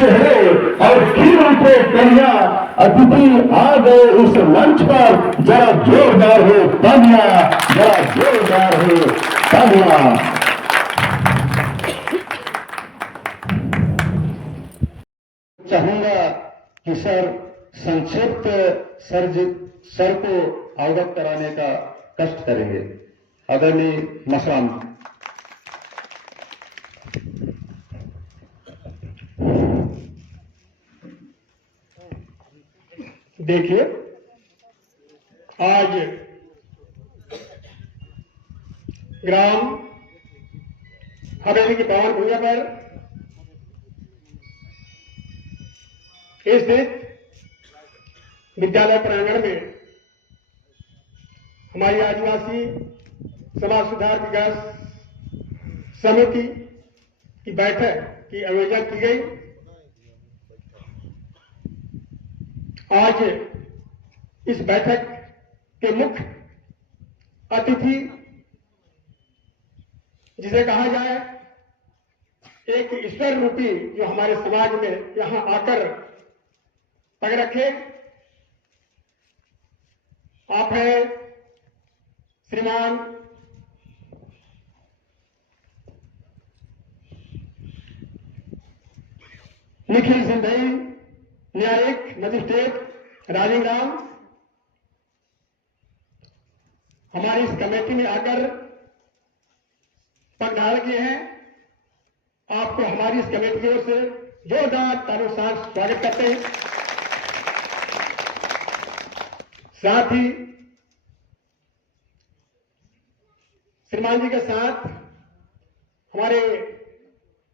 चेहरे और खिल उठे कन्या, अतिथि आ गए उस मंच पर, जरा जोरदार हो तालियां, जरा जोरदार हो तालियां। चाहूंगा कि सर संक्षिप्त सर को अवगत कराने का कष्ट करेंगे। आदरणीय मसान। देखिए, आज ग्राम हवेली की पावन भूमि पर स्थित विद्यालय प्रांगण में हमारी आदिवासी समाज सुधार विकास समिति की बैठक की आयोजन की गई। आज इस बैठक के मुख्य अतिथि, जिसे कहा जाए एक ईश्वर रूपी, जो हमारे समाज में यहां आकर पग रखे, आप हैं श्रीमान निखिल सिंधई, न्यायिक मजिस्ट्रेट राजीवराम। हमारी इस कमेटी में आकर पगडाल किए हैं। आपको हमारी इस कमेटी की ओर से जोरदार तालियों के साथ स्वागत करते हैं। साथ ही श्रीमान जी के साथ हमारे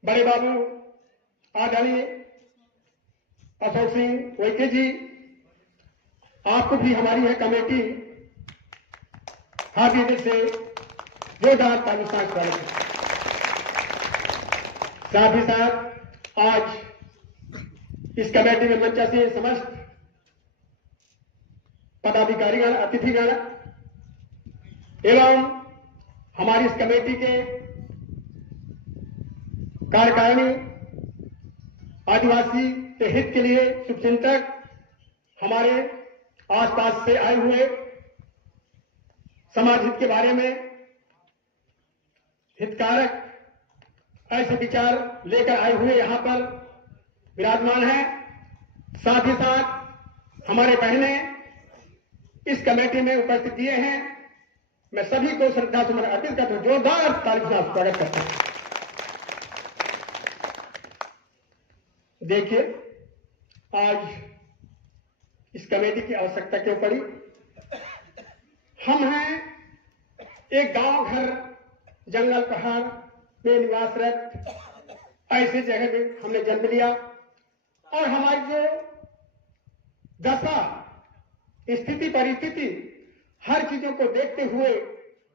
बड़े बाबू आदरणीय अशोक सिंह उइके जी, आपको भी हमारी यह कमेटी हार्दिक दिल से जोरदार तालियों से स्वागत है। साथ ही साथ आज इस कमेटी में मंच से समस्त पदाधिकारीगण, अतिथिगण एवं हमारी इस कमेटी के कार्यकारिणी, आदिवासी के हित के लिए शुभचिंतक, हमारे आसपास से आए हुए समाज हित के बारे में हितकारक ऐसे विचार लेकर आए हुए यहां पर विराजमान हैं। साथ ही साथ हमारे बहनें इस कमेटी में उपस्थित दिए हैं। मैं सभी को श्रद्धा सुमन अर्पित करता हूं। जोरदार तालियों से स्वागत करता हूं। देखिए, आज इस कमेटी की आवश्यकता क्यों पड़ी। हम हैं एक गांव घर जंगल पहाड़ में निवासरत ऐसी जगह में हमने जन्म लिया, और हमारी जो दशा, स्थिति, परिस्थिति, हर चीजों को देखते हुए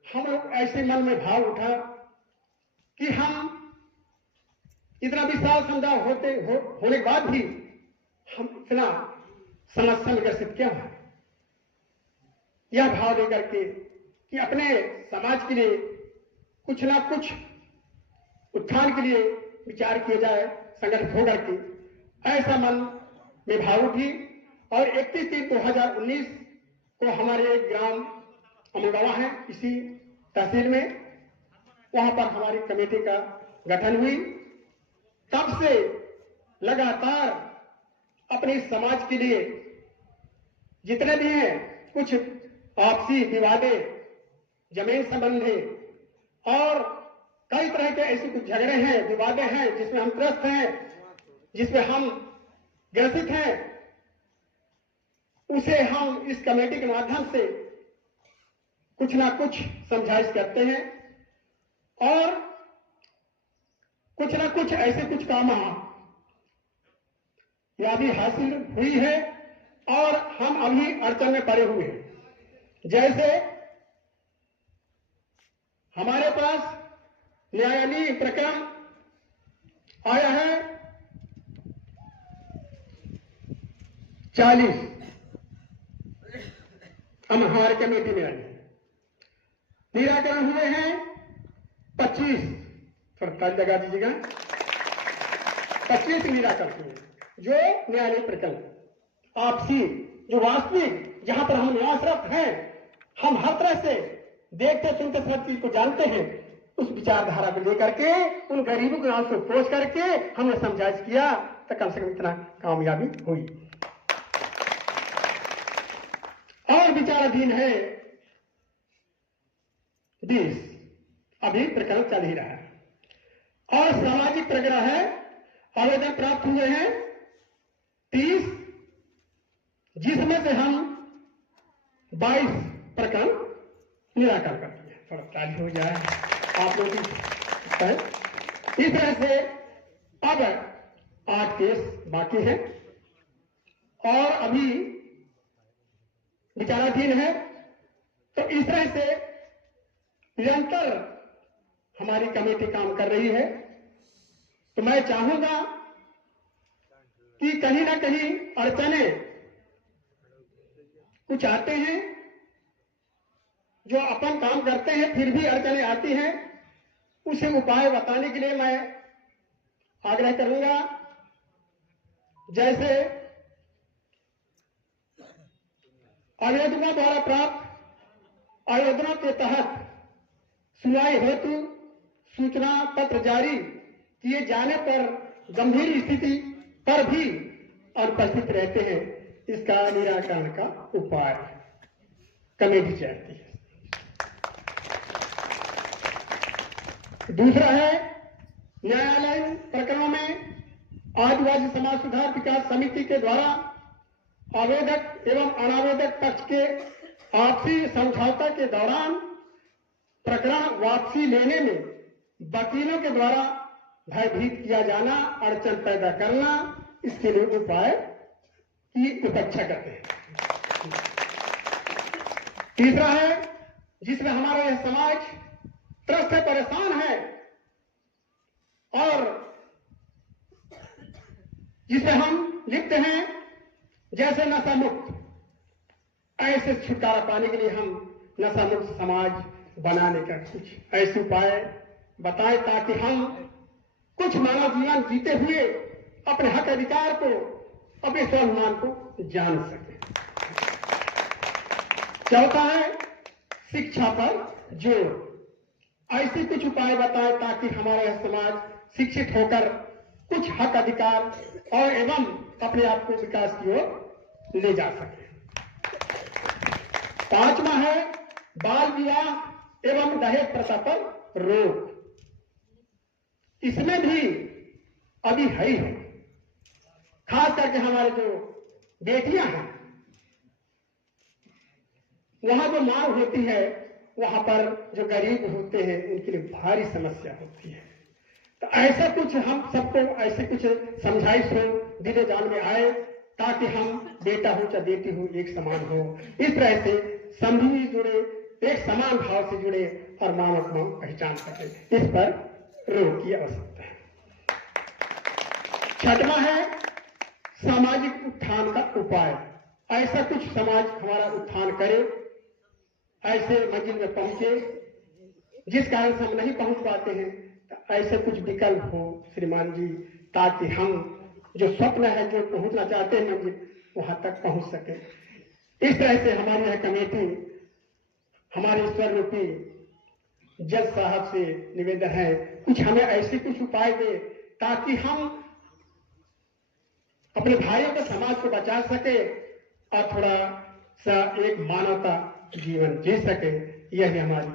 हम लोग ऐसे मन में भाव उठा कि हम इतना विशाल समुदाय होने के बाद भी हम इतना समस्या में ग्रसित क्यों है। यह भाव लेकर के कि अपने समाज के लिए कुछ ना कुछ उत्थान के लिए विचार किया जाए, संगठित होकर के, ऐसा मन में भाव उठी। और 31/3/2019 को हमारे ग्राम अमरगावा है, इसी तहसील में, वहां पर हमारी कमेटी का गठन हुई। तब से लगातार अपने समाज के लिए जितने भी हैं, कुछ आपसी विवादें, जमीन संबंधी और कई तरह के ऐसे कुछ झगड़े हैं, विवादें हैं, जिसमें हम त्रस्त हैं, जिसमें हम ग्रसित हैं, उसे हम इस कमेटी के माध्यम से कुछ ना कुछ समझाइश करते हैं, और कुछ ना कुछ ऐसे कुछ काम यह भी हासिल हुई है, और हम अभी अड़चन में पड़े हुए हैं। जैसे हमारे पास न्यायालयीय प्रकरण आया है 40, हम हमारे कमेटी में आए, निराकरण हुए हैं 25, थोड़ा ताली लगा दीजिएगा, सचेत निराकरण हुए, जो न्यायालय प्रकरण आपसी जो वास्तविक जहां पर हम निवासरत हैं, हम हर तरह से देखते सुनते हर चीज को जानते हैं, उस विचारधारा को लेकर के उन गरीबों के आंसू पोष करके हमने समझाइश किया, तो कम से कम इतना कामयाबी हुई। और विचाराधीन है 20, अभी प्रकरण चल ही रहा है। और सामाजिक प्रकरण है, आवेदन प्राप्त हुए हैं 30, जिसमें से हम 22 प्रकरण निराकरण कर दिए। थोड़ा ताली हो जाए आप लोग इस तरह से। अब 8 केस बाकी हैं और अभी विचाराधीन है। तो इस तरह से निरंतर हमारी कमेटी काम कर रही है। तो मैं चाहूंगा कि कहीं ना कहीं अड़चने कुछ आते हैं, जो अपन काम करते हैं फिर भी अड़चने आती हैं, उसे उपाय बताने के लिए मैं आग्रह करूंगा। जैसे आवेदकों द्वारा प्राप्त आवेदनों के तहत सुनवाई हेतु सूचना पत्र जारी किए जाने पर गंभीर स्थिति पर भी अनुपस्थित रहते हैं, इसका निराकरण का उपाय कमेटी चाहती है। दूसरा है, न्यायालयीन प्रकरणों में आदिवासी समाज सुधार विकास समिति के द्वारा आवेदक एवं अनावेदक पक्ष के आपसी समझौता के दौरान प्रकरण वापसी लेने में वकीलों के द्वारा भयभीत किया जाना, अड़चन पैदा करना, इसके लिए उपाय की उपेक्षा करते हैं। तीसरा है, जिसमें हमारा यह समाज त्रस्त है, परेशान है और जिसे हम लिखते हैं जैसे नशा मुक्त, ऐसे छुटकारा पाने के लिए हम नशा मुक्त समाज बनाने का कुछ ऐसे उपाय बताएं, ताकि हम कुछ मानव जीवन जीते हुए अपने हक अधिकार को, अपने स्वाभिमान को जान सके। चौथा है, शिक्षा पर जोर। ऐसे कुछ उपाय बताएं ताकि हमारा यह समाज शिक्षित होकर कुछ हक अधिकार और एवं अपने आप को विकास की ओर ले जा सके। पांचवा है, बाल विवाह एवं दहेज प्रथा पर रोक। इसमें भी अभी है ही है, खास करके हमारे जो बेटियां हैं, वहां जो मांग होती है, वहां पर जो गरीब होते हैं उनके लिए भारी समस्या होती है। तो ऐसा कुछ हम सबको ऐसे कुछ समझाइश हो, दिले जान में आए, ताकि हम बेटा हो चाहे बेटी हो एक समान हो, इस तरह से समझी जुड़े, एक समान भाव से जुड़े और मानव को पहचान सके। इस पर रोक की आवश्यकता है। छठवां है, सामाजिक उत्थान का उपाय। ऐसा कुछ समाज हमारा उत्थान करे, ऐसे मंजिल में पहुंचे जिस कारण से हम नहीं पहुंच पाते हैं, तो ऐसे कुछ विकल्प हो श्रीमान जी, ताकि हम जो स्वप्न है, जो पहुंचना चाहते हैं मंजिल, वहां तक पहुंच सके। इस तरह से हमारी यह कमेटी हमारे ईश्वर रूपी जज साहब से निवेदन है, कुछ हमें ऐसे कुछ उपाय दे ताकि हम अपने भाइयों को, समाज को बचा सके और थोड़ा सा एक मानवता जीवन जी सके। यही हमारी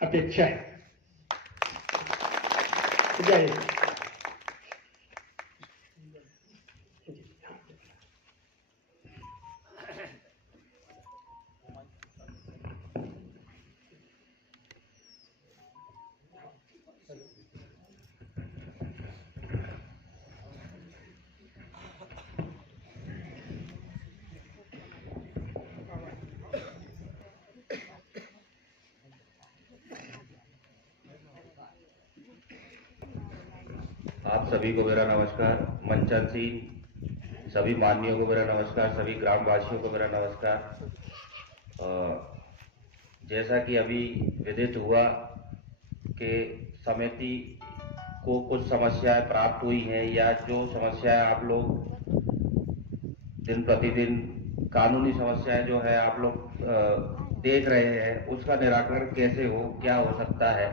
अपेक्षा है। जय हिंद। आप सभी को मेरा नमस्कार। मंचांसी सभी माननीयों को मेरा नमस्कार, सभी ग्रामवासियों को मेरा नमस्कार। जैसा कि अभी विदित हुआ कि समिति आपको कुछ समस्याएं प्राप्त हुई हैं या जो समस्याएं आप लोग दिन प्रतिदिन कानूनी समस्याएं जो है आप लोग देख रहे हैं, उसका निराकरण कैसे हो, क्या हो सकता है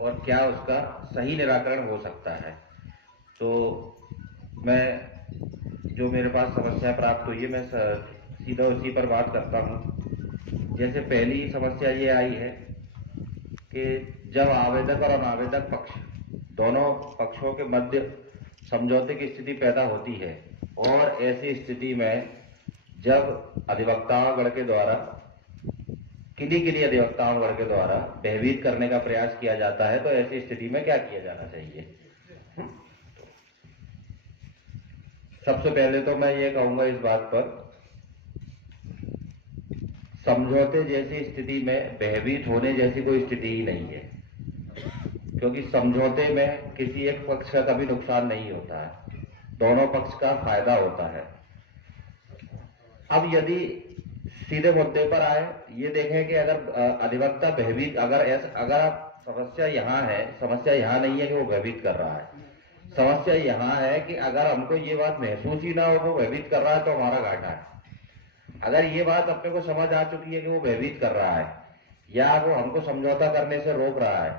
और क्या उसका सही निराकरण हो सकता है। तो मैं जो मेरे पास समस्या प्राप्त हुई है मैं सीधा उसी पर बात करता हूँ। जैसे पहली समस्या ये आई है कि जब आवेदक और अनावेदक पक्ष दोनों पक्षों के मध्य समझौते की स्थिति पैदा होती है और ऐसी स्थिति में जब अधिवक्तागण के द्वारा किन्हीं अधिवक्तागण के द्वारा भयभीत करने का प्रयास किया जाता है, तो ऐसी स्थिति में क्या किया जाना चाहिए। सबसे पहले तो मैं ये कहूंगा इस बात पर, समझौते जैसी स्थिति में भयभीत होने जैसी कोई स्थिति ही नहीं है, क्योंकि समझौते में किसी एक पक्ष का कभी नुकसान नहीं होता है, दोनों पक्ष का फायदा होता है। अब यदि सीधे मुद्दे पर आए, ये देखें कि अगर अधिवक्ता भयभीत, अगर आप समस्या यहाँ है, समस्या यहाँ नहीं है कि वो भयभीत कर रहा है, समस्या यहाँ है कि अगर हमको ये बात महसूस ही ना हो वो भयभीत कर रहा है तो हमारा घाटा है। अगर ये बात अपने को समझ आ चुकी है कि वो भयभीत कर रहा है या वो हमको समझौता करने से रोक रहा है,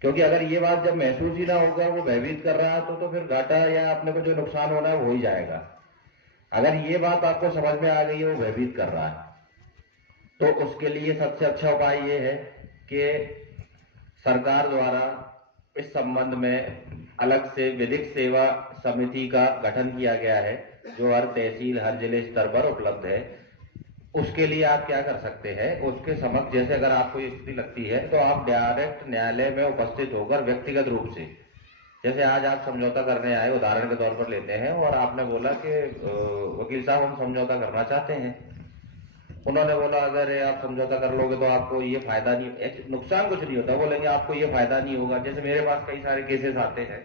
क्योंकि अगर ये बात जब महसूस ही ना होगा वो भयभीत कर रहा है तो फिर घाटा या अपने को जो नुकसान होना है वो ही जाएगा। अगर ये बात आपको समझ में आ गई है वो भयभीत कर रहा है, तो उसके लिए सबसे अच्छा उपाय ये है कि सरकार द्वारा इस संबंध में अलग से विधिक सेवा समिति का गठन किया गया है, जो हर तहसील हर जिले स्तर पर उपलब्ध है। उसके लिए आप क्या कर सकते हैं, उसके समक्ष जैसे अगर आपको ये स्थिति लगती है तो आप डायरेक्ट न्यायालय में उपस्थित होकर व्यक्तिगत रूप से, जैसे आज आप समझौता करने आए, उदाहरण के तौर पर लेते हैं, और आपने बोला कि वकील साहब हम समझौता करना चाहते हैं। उन्होंने बोला अगर आप समझौता कर लोगे तो आपको ये फायदा नहीं, नुकसान कुछ नहीं होता, बोलेंगे आपको ये फायदा नहीं होगा। जैसे मेरे पास कई सारे केसेस आते हैं,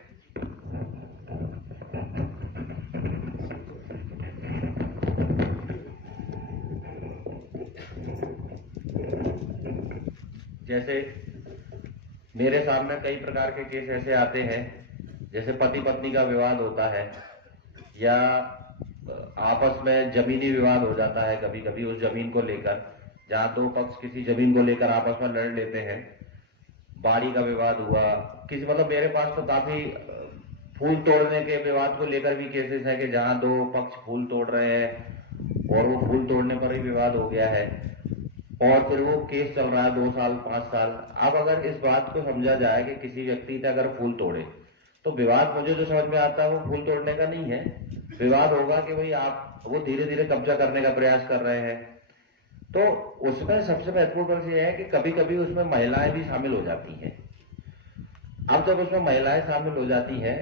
जैसे मेरे सामने कई प्रकार के केस ऐसे आते हैं, जैसे पति पत्नी का विवाद होता है या आपस में जमीनी विवाद हो जाता है, कभी कभी उस जमीन को लेकर, जहां दो पक्ष किसी जमीन को लेकर आपस में लड़ लेते हैं, बाड़ी का विवाद हुआ किसी, मतलब मेरे पास तो काफी फूल तोड़ने के विवाद को लेकर भी केसेस हैं कि जहां दो पक्ष फूल तोड़ रहे हैं और वो फूल तोड़ने पर ही विवाद हो गया है और फिर वो केस चल रहा है 2 साल 5 साल। अब अगर इस बात को समझा जाए कि किसी व्यक्ति ने अगर फूल तोड़े तो विवाद मुझे जो समझ में आता है वो फूल तोड़ने का नहीं है, विवाद होगा कि भाई आप वो धीरे धीरे कब्जा करने का प्रयास कर रहे हैं। तो उसमें सबसे महत्वपूर्ण बात यह है कि कभी कभी उसमें महिलाएं भी शामिल हो जाती हैं। अब जब उसमें महिलाएं शामिल हो जाती हैं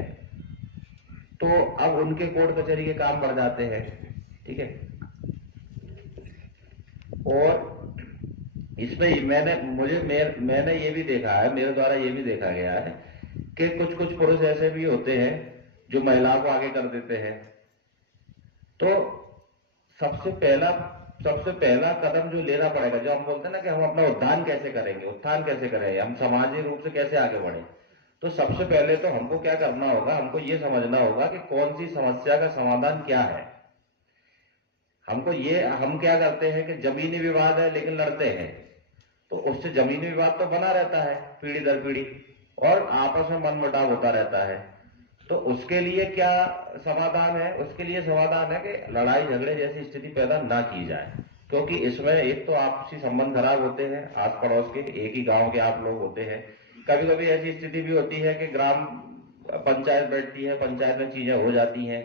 तो अब उनके कोर्ट कचहरी के काम बढ़ जाते हैं, ठीक है। और इसमें मैंने ये भी देखा है, मेरे द्वारा ये भी देखा गया है कि कुछ पुरुष ऐसे भी होते हैं जो महिलाओं को आगे कर देते हैं। तो सबसे पहला कदम जो लेना पड़ेगा, जो हम बोलते हैं ना कि हम अपना उत्थान कैसे करेंगे, हम सामाजिक रूप से कैसे आगे बढ़े, तो सबसे पहले तो हमको क्या करना होगा, हमको ये समझना होगा कि कौन सी समस्या का समाधान क्या है। हम क्या करते हैं कि जमीनी विवाद है लेकिन लड़ते हैं, तो उससे जमीनी विवाद तो बना रहता है पीढ़ी दर पीढ़ी और आपस में मनमुटाव होता रहता है। तो उसके लिए क्या समाधान है, उसके लिए समाधान है कि लड़ाई झगड़े जैसी स्थिति पैदा ना की जाए, क्योंकि इसमें एक तो आपसी संबंध खराब होते हैं, आस पड़ोस के एक ही गांव के आप लोग होते हैं। कभी कभी ऐसी स्थिति भी होती है कि ग्राम पंचायत बैठती है, पंचायत में चीजें हो जाती हैं,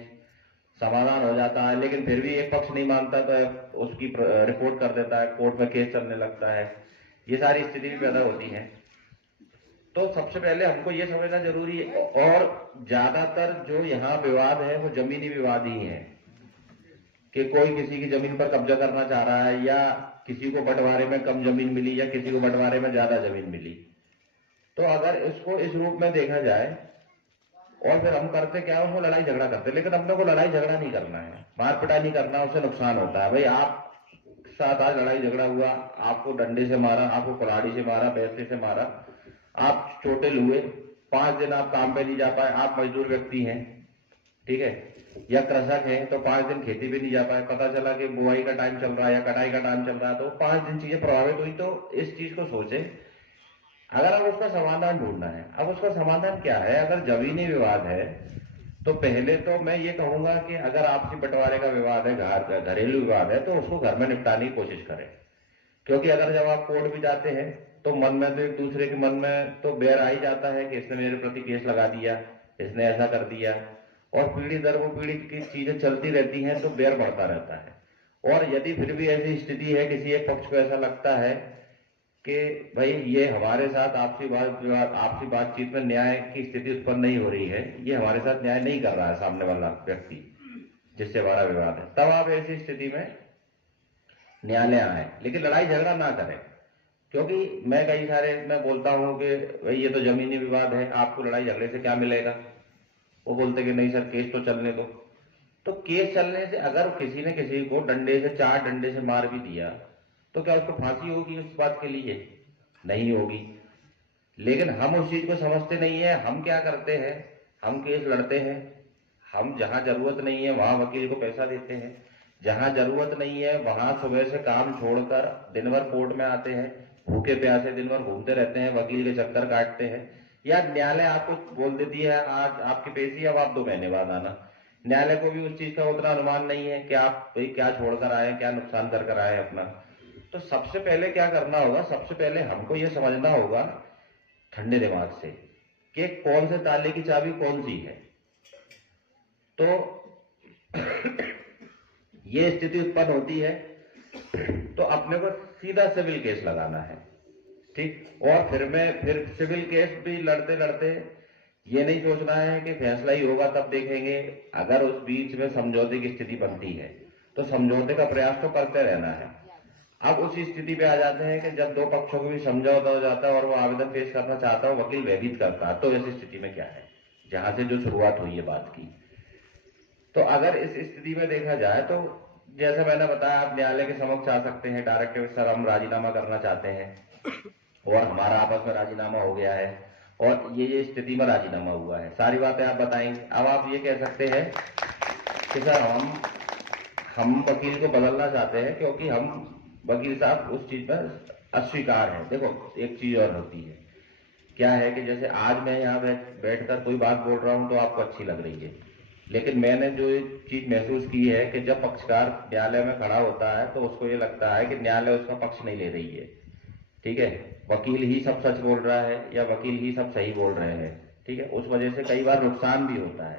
समाधान हो जाता है, लेकिन फिर भी एक पक्ष नहीं मानता तो उसकी रिपोर्ट कर देता है, कोर्ट में केस चलने लगता है, ये सारी स्थिति भी पैदा होती है। तो सबसे पहले हमको ये समझना जरूरी है, और ज्यादातर जो यहाँ विवाद है वो जमीनी विवाद ही है कि कोई किसी की जमीन पर कब्जा करना चाह रहा है या किसी को बंटवारे में कम जमीन मिली या किसी को बंटवारे में ज्यादा जमीन मिली। तो अगर इसको इस रूप में देखा जाए और फिर हम करते क्या है, उसमें लड़ाई झगड़ा करते, लेकिन अपने को लड़ाई झगड़ा नहीं करना है, मार पिटाई नहीं करना, उससे नुकसान होता है। भाई आप साथ आज लड़ाई झगड़ा हुआ, आपको डंडे से मारा, आपको कुल्हाड़ी से मारा, बैसे से मारा, आप चोटिल हुए, 5 दिन आप काम पे नहीं जा पाए, आप मजदूर व्यक्ति हैं, ठीक है, या कृषक है तो 5 दिन खेती पे नहीं जा पाए, पता चला कि बुआई का टाइम चल रहा है या कटाई का टाइम चल रहा है, तो 5 दिन चीजें प्रभावित हुई। तो इस चीज को सोचे, अगर अब उसका समाधान ढूंढना है, अब उसका समाधान क्या है? अगर जमीनी विवाद है तो पहले तो मैं ये कहूंगा कि अगर आपसी बंटवारे का विवाद है, घरेलू विवाद है, तो उसको घर में निपटाने की कोशिश करें। क्योंकि अगर जब आप कोर्ट भी जाते हैं तो मन में तो एक दूसरे के मन में तो बैर आ ही जाता है कि इसने मेरे प्रति केस लगा दिया, इसने ऐसा कर दिया, और पीढ़ी दर वो पीढ़ी की चीजें चलती रहती हैं तो बैर बढ़ता रहता है। और यदि फिर भी ऐसी स्थिति है, किसी एक पक्ष को ऐसा लगता है कि भाई ये हमारे साथ आपसी बातचीत में न्याय की स्थिति उत्पन्न नहीं हो रही है, ये हमारे साथ न्याय नहीं कर रहा है सामने वाला व्यक्ति जिससे हमारा विवाद है, तब आप ऐसी स्थिति में न्यायालय आए, लेकिन लड़ाई झगड़ा ना करें। क्योंकि मैं कई सारे मैं बोलता हूं कि भाई ये तो जमीनी विवाद है, आपको लड़ाई झगड़े से क्या मिलेगा? वो बोलते कि नहीं सर केस तो चलने दो। तो केस चलने से अगर किसी ने किसी को डंडे से 4 डंडे से मार भी दिया तो क्या उसको फांसी होगी उस बात के लिए? नहीं होगी। लेकिन हम उस चीज को समझते नहीं है। हम क्या करते हैं, हम केस लड़ते हैं, हम जहां जरूरत नहीं है वहां वकील को पैसा देते हैं, जहां जरूरत नहीं है वहां सुबह से काम छोड़कर दिन भर कोर्ट में आते हैं, भूखे प्यासे दिन भर घूमते रहते हैं, वकील के चक्कर काटते हैं। या न्यायालय आपको बोल देती है आज आपकी पेशी, अब आप 2 महीने बाद आना। न्यायालय को भी उस चीज का उतना अनुमान नहीं है कि आप भाई क्या छोड़कर आए, क्या नुकसान कर आए अपना। तो सबसे पहले क्या करना होगा, सबसे पहले हमको ये समझना होगा ठंडे दिमाग से कि कौन से ताले की चाबी कौन सी है। तो ये स्थिति उत्पन्न होती है तो अपने को सीधा सिविल केस लगाना है, ठीक। और फिर सिविल केस भी लड़ते लड़ते ये नहीं सोचना है कि फैसला ही होगा तब देखेंगे। अगर उस बीच में समझौते की स्थिति बनती है तो समझौते का प्रयास तो करते रहना है। अब उसी स्थिति पे आ जाते हैं कि जब 2 पक्षों को भी समझौता हो जाता है और वो आवेदन पेश करना चाहता है, वकील व्यतीत करता है, तो ऐसी स्थिति में क्या है, जहां से जो शुरुआत हुई है बात की। तो अगर इस स्थिति में देखा जाए तो जैसे मैंने बताया, आप न्यायालय के समक्ष आ सकते हैं डायरेक्ट, सर हम राजीनामा करना चाहते हैं और हमारा आपस में राजीनामा हो गया है और ये स्थिति में राजीनामा हुआ है, सारी बातें आप बताएंगे। अब आप ये कह सकते हैं कि सर हम वकील को बदलना चाहते हैं क्योंकि हम वकील साहब उस चीज पर अस्वीकार है। देखो एक चीज और होती है, क्या है कि जैसे आज मैं यहाँ बैठकर कोई बात बोल रहा हूँ तो आपको अच्छी लग रही है, लेकिन मैंने जो एक चीज महसूस की है कि जब पक्षकार न्यायालय में खड़ा होता है तो उसको ये लगता है कि न्यायालय उसका पक्ष नहीं ले रही है, ठीक है, वकील ही सब सच बोल रहा है या वकील ही सब सही बोल रहे हैं, ठीक है। उस वजह से कई बार नुकसान भी होता है,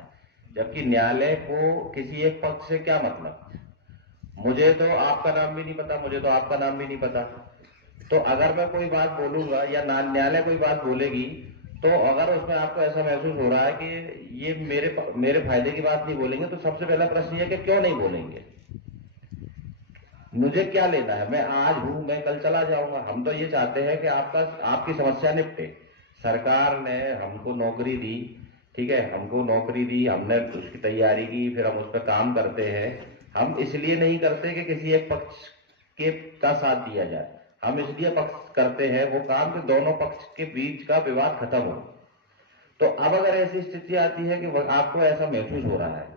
जबकि न्यायालय को किसी एक पक्ष से क्या मतलब, मुझे तो आपका नाम भी नहीं पता, मुझे तो आपका नाम भी नहीं पता। तो अगर मैं कोई बात बोलूंगा या न्यायालय कोई बात बोलेगी तो अगर उसमें आपको ऐसा महसूस हो रहा है कि ये मेरे फायदे की बात नहीं बोलेंगे, तो सबसे पहला प्रश्न ये कि क्यों नहीं बोलेंगे, मुझे क्या लेना है, मैं आज हूं मैं कल चला जाऊंगा। हम तो ये चाहते हैं कि आपकी समस्या निपटे। सरकार ने हमको नौकरी दी, ठीक है, हमको नौकरी दी, हमने उसकी तैयारी की, फिर हम उस पर काम करते हैं। हम इसलिए नहीं करते कि किसी एक पक्ष का साथ दिया जाए, हम इसलिए पक्ष करते हैं वो काम कि दोनों पक्ष के बीच का विवाद खत्म हो। तो अब अगर ऐसी स्थिति आती है कि आपको ऐसा महसूस हो रहा है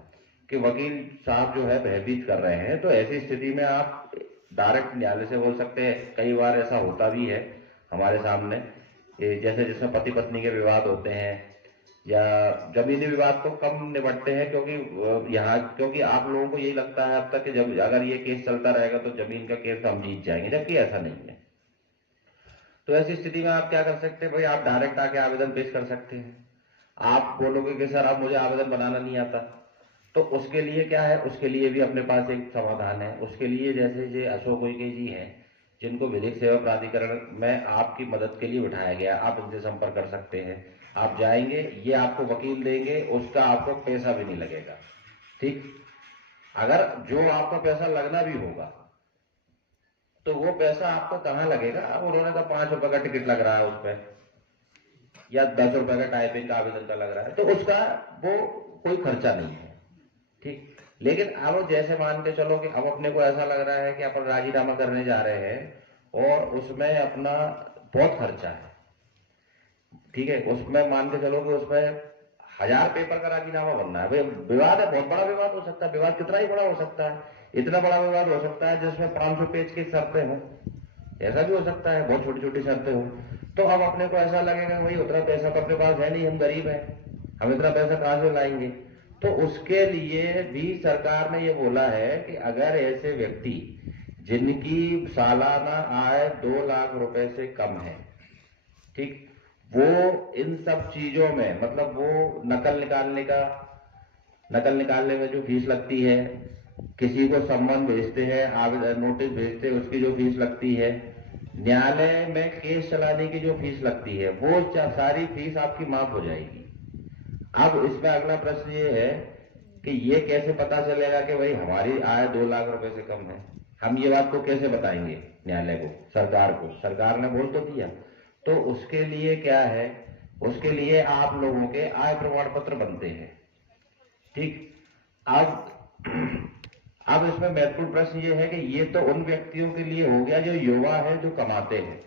कि वकील साहब जो है भयभीत कर रहे हैं, तो ऐसी स्थिति में आप डायरेक्ट न्यायालय से बोल सकते हैं। कई बार ऐसा होता भी है हमारे सामने, जैसे जिसमें पति पत्नी के विवाद होते हैं या जमीनी विवाद तो कम निपटते हैं क्योंकि आप लोगों को यही लगता है अब तक कि जब अगर ये केस चलता रहेगा तो जमीन का केस हम जीत जाएंगे, जबकि ऐसा नहीं है। तो ऐसी स्थिति में आप क्या कर सकते हैं भाई, आप डायरेक्ट आके आवेदन पेश कर सकते हैं। आप बोलोगे कि सर अब मुझे आवेदन बनाना नहीं आता, तो उसके लिए क्या है, उसके लिए भी अपने पास एक समाधान है। उसके लिए जैसे अशोक उइके जी हैं जिनको विधिक सेवा प्राधिकरण में आपकी मदद के लिए बिठाया गया, आप उनसे संपर्क कर सकते हैं। आप जाएंगे, ये आपको वकील देंगे, उसका आपको पैसा भी नहीं लगेगा, ठीक। अगर जो आपका पैसा लगना भी होगा तो वो पैसा आपको कहाँ लगेगा, अब उन्होंने कहा 5 रुपए का टिकट लग रहा है उस पर, या 10 रुपए का टाइपिंग का आवेदन का लग रहा है, तो उसका वो कोई खर्चा नहीं है, ठीक। लेकिन अब जैसे मान के चलो कि अब अपने को ऐसा लग रहा है कि अपन राजीनामा करने जा रहे हैं और उसमें अपना बहुत खर्चा है, ठीक है, उसमें मान के चलो कि उसमें 1000 पेपर का राजीनामा बनना है। भाई विवाद है, बहुत बड़ा विवाद हो सकता है, विवाद कितना ही बड़ा हो सकता है, इतना बड़ा विवाद हो सकता है जिसमें 500 पेज की शर्तें हों, ऐसा भी हो सकता है, बहुत छोटी छोटी शर्तें हों। तो अब अपने को ऐसा लगेगा भाई उतना पैसा तो अपने पास है नहीं, हम गरीब हैं, हम इतना पैसा कहां से लाएंगे। तो उसके लिए भी सरकार ने ये बोला है कि अगर ऐसे व्यक्ति जिनकी सालाना आय 2 लाख रुपए से कम है, ठीक, वो इन सब चीजों में, मतलब वो नकल निकालने में जो फीस लगती है, किसी को सम्मन भेजते हैं, आवेदन नोटिस भेजते हैं, उसकी जो फीस लगती है, न्यायालय में केस चलाने की जो फीस लगती है, वो सारी फीस आपकी माफ हो जाएगी। अब इसमें अगला प्रश्न ये है कि ये कैसे पता चलेगा कि भाई हमारी आय 2 लाख रुपए से कम है, हम ये बात को कैसे बताएंगे न्यायालय को, सरकार को? सरकार ने बोल तो दिया। तो उसके लिए क्या है, उसके लिए आप लोगों के आय प्रमाण पत्र बनते हैं, ठीक। अब इसमें महत्वपूर्ण प्रश्न ये है कि ये तो उन व्यक्तियों के लिए हो गया जो युवा है, जो कमाते हैं,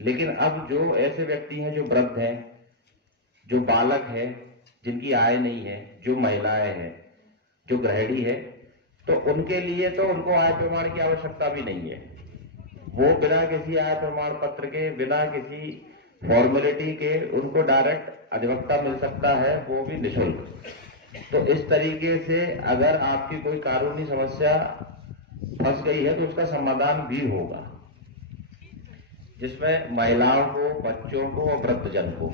लेकिन अब जो ऐसे व्यक्ति हैं जो वृद्ध हैं, जो बालक हैं, जिनकी आय नहीं है, जो महिलाएं हैं, जो गृहिणी है, तो उनके लिए तो उनको आय प्रमाण की आवश्यकता भी नहीं है। वो बिना किसी आय प्रमाण पत्र के, बिना किसी फॉर्मेलिटी के उनको डायरेक्ट अधिवक्ता मिल सकता है, वो भी निःशुल्क। तो इस तरीके से अगर आपकी कोई कानूनी समस्या फंस गई है तो उसका समाधान भी होगा, जिसमें महिलाओं को, बच्चों को और वृद्धजन को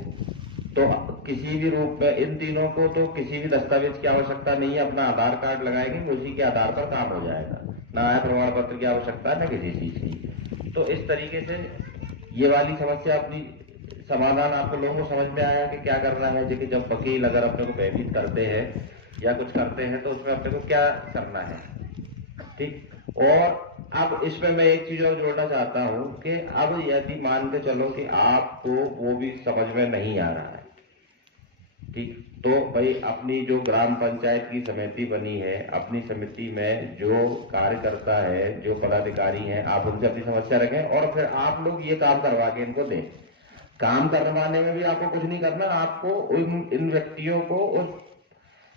तो किसी भी रूप में, इन तीनों को तो किसी भी दस्तावेज की आवश्यकता नहीं है, अपना आधार कार्ड लगाएंगे, उसी के आधार पर काम हो जाएगा, ना आय प्रमाण पत्र की आवश्यकता है, न किसी चीज की। तो इस तरीके से ये वाली समस्या अपनी समाधान आपको लोगों को समझ में आया कि क्या करना है। जैसे जब वकील अगर अपने को भयभीत करते हैं या कुछ करते हैं तो उसमें अपने को क्या करना है, ठीक। और अब इसमें मैं एक चीज और जोड़ना चाहता हूं कि अब यदि मान के चलो कि आपको वो भी समझ में नहीं आ रहा है, ठीक, तो भाई अपनी जो ग्राम पंचायत की समिति बनी है, अपनी समिति में जो कार्यकर्ता है, जो पदाधिकारी हैं, आप उनसे अपनी समस्या रखें और फिर आप लोग ये काम करवा के इनको दें। काम करवाने में भी आपको कुछ नहीं करना, आपको इन व्यक्तियों को उस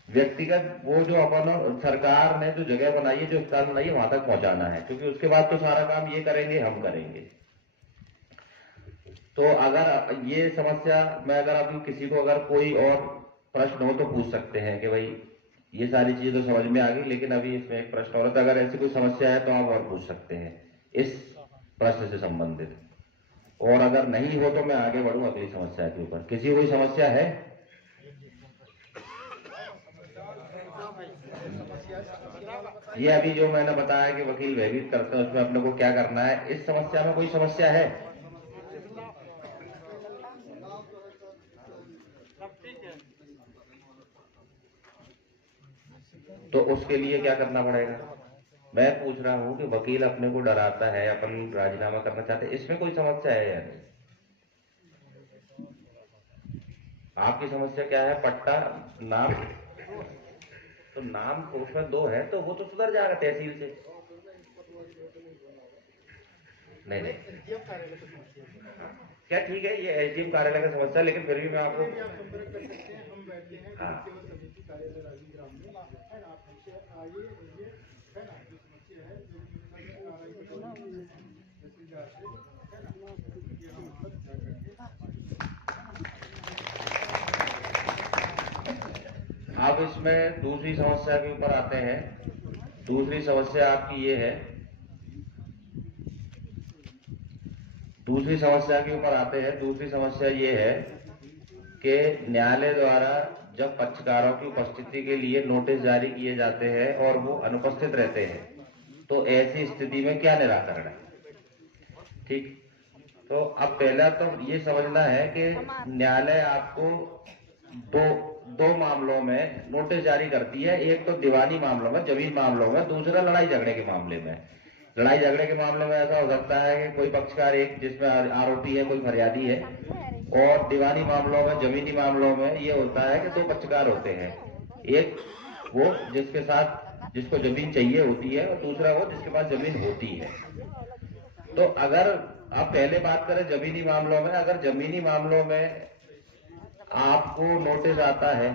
व्यक्तिगत वो जो अपन सरकार ने जो जगह बनाई है, जो स्थान बनाई है, वहां तक पहुंचाना है, क्योंकि उसके बाद तो सारा काम ये करेंगे, हम करेंगे। तो अगर ये समस्या में अगर अभी किसी को अगर कोई और प्रश्न हो तो पूछ सकते हैं कि भाई ये सारी चीजें तो समझ में आ गई, लेकिन अभी इसमें एक प्रश्न और है, तो अगर ऐसी कोई समस्या है तो आप और पूछ सकते हैं इस प्रश्न से संबंधित। और अगर नहीं हो तो मैं आगे बढ़ूं अगली समस्या के ऊपर। किसी को कोई समस्या है? ये अभी जो मैंने बताया कि वकील भयभीत करते हैं, उसमें अपने को क्या करना है, इस समस्या में कोई समस्या है? तो उसके लिए क्या करना पड़ेगा? मैं पूछ रहा हूं कि वकील अपने को डराता है, अपन राजीनामा करना चाहते हैं, इसमें कोई समस्या है या नहीं? आपकी समस्या क्या है? पट्टा, नाम, तो नाम तो उसमें 2 है तो वो तो सुधर जाएगा तहसील से। नहीं क्या, ठीक है, ये एसडीएम कार्यालय का समस्या है, लेकिन फिर भी मैं आपको हाँ अब इसमें दूसरी समस्या के ऊपर आते हैं। दूसरी समस्या आपकी ये है, दूसरी समस्या के ऊपर आते हैं। दूसरी समस्या ये है कि न्यायालय द्वारा जब पक्षकारों की उपस्थिति के लिए नोटिस जारी किए जाते हैं और वो अनुपस्थित रहते हैं, तो ऐसी स्थिति में क्या निराकरण है, ठीक। तो अब पहला तो ये समझना है कि न्यायालय आपको दो मामलों में नोटिस जारी करती है। एक तो दीवानी मामलों में, जमीन मामलों में, दूसरा लड़ाई झगड़े के मामले में। लड़ाई झगड़े के मामले में ऐसा हो सकता है कि कोई पक्षकार एक जिसमें आरोपी है, कोई फरियादी है, और दीवानी मामलों में, जमीनी मामलों में ये होता है कि 2 पक्षकार होते हैं। एक वो जिसके साथ जिसको जमीन चाहिए होती है और दूसरा वो जिसके पास जमीन होती है। तो अगर आप पहले बात करें जमीनी मामलों में, अगर जमीनी मामलों में आपको नोटिस आता है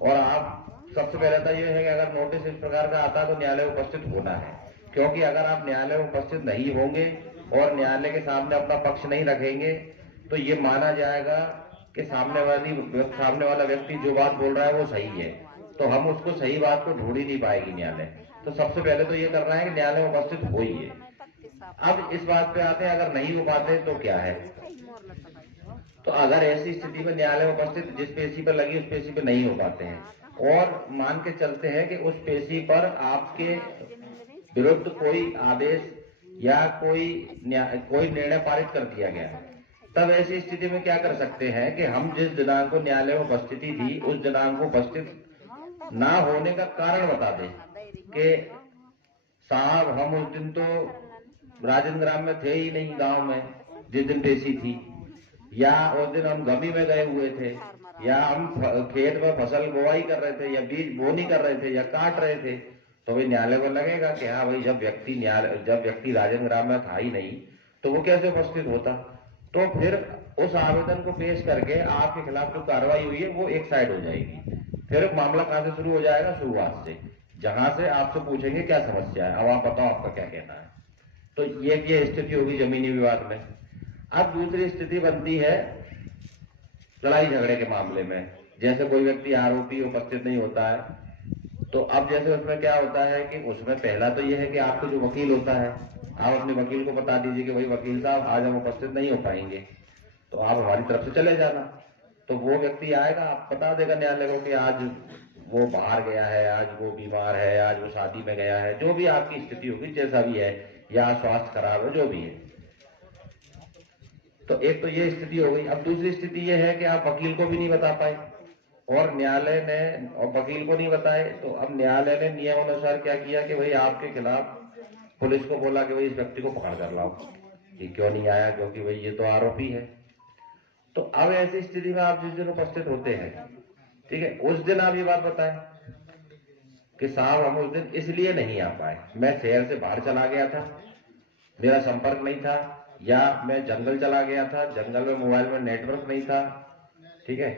और आप सबसे पहले तो ये है कि अगर नोटिस इस प्रकार का आता है तो न्यायालय में उपस्थित होना है, क्योंकि अगर आप न्यायालय में उपस्थित नहीं होंगे और न्यायालय के सामने अपना पक्ष नहीं रखेंगे तो ये माना जाएगा कि सामने वाला व्यक्ति जो बात बोल रहा है वो सही है, तो हम उसको सही बात को ढूंढ ही नहीं पाएगी न्यायालय। तो सबसे पहले तो ये करना है कि न्यायालय में उपस्थित हो ही है। अब इस बात पे आते हैं, अगर नहीं हो पाते तो क्या है। तो अगर ऐसी स्थिति में न्यायालय में उपस्थित जिस पेशी पर लगी उस पेशी पर नहीं हो पाते हैं और मान के चलते हैं कि उस पेशी पर आपके विरुद्ध कोई आदेश या कोई निर्णय पारित कर दिया गया, तब ऐसी स्थिति में क्या कर सकते हैं कि हम जिस दिनांक को न्यायालय में उपस्थिति थी उस दिनांक को उपस्थित ना होने का कारण बता दें कि साहब हम उस दिन तो राजेंद्र ग्राम में थे ही नहीं, गांव में जिस दिन पेशी थी, या उस दिन हम गमी में गए हुए थे, या हम खेत में फसल बोवाई कर रहे थे या बीज बोनी कर रहे थे या काट रहे थे, तो भाई न्यायालय को लगेगा कि हाँ भाई जब व्यक्ति राजेंद्र ग्राम में था ही नहीं तो वो कैसे उपस्थित होता। तो फिर उस आवेदन को पेश करके आपके खिलाफ जो कार्रवाई हुई है वो एक साइड हो जाएगी। फिर मामला कहां से शुरू हो जाएगा, शुरुआत से, जहां से आपसे पूछेंगे क्या समस्या है, अब आप बताओ आपका क्या कहना है। तो ये स्थिति होगी जमीनी विवाद में। अब दूसरी स्थिति बनती है लड़ाई झगड़े के मामले में। जैसे कोई व्यक्ति आरोपी उपस्थित नहीं होता है, तो अब जैसे उसमें क्या होता है कि उसमें पहला तो ये है कि आपको जो वकील होता है आप अपने वकील को बता दीजिए कि भाई वकील साहब आज हम उपस्थित नहीं हो पाएंगे, तो आप हमारी तरफ से चले जाना। तो वो व्यक्ति आएगा, आप बता देगा न्यायालय को कि आज वो बाहर गया है, आज वो बीमार है, आज वो शादी में गया है, जो भी आपकी स्थिति होगी जैसा भी है, या स्वास्थ्य खराब है, जो भी है। तो एक तो ये स्थिति हो गई। अब दूसरी स्थिति ये है कि आप वकील को भी नहीं बता पाए और न्यायालय ने और वकील को नहीं बताए, तो अब न्यायालय ने नियमानुसार क्या किया कि भाई आपके खिलाफ पुलिस को बोला कि भाई इस व्यक्ति को पकड़ कर लाओ। ये क्यों नहीं आया, क्योंकि भाई ये तो आरोपी है। तो अब ऐसी स्थिति में आप जिस दिन उपस्थित होते हैं, ठीक है, उस दिन आप ये बात बताएं कि साहब हम उस दिन इसलिए नहीं आ पाए, मैं शहर से बाहर चला गया था, मेरा संपर्क नहीं था, या मैं जंगल चला गया था, जंगल में मोबाइल में नेटवर्क नहीं था, ठीक है,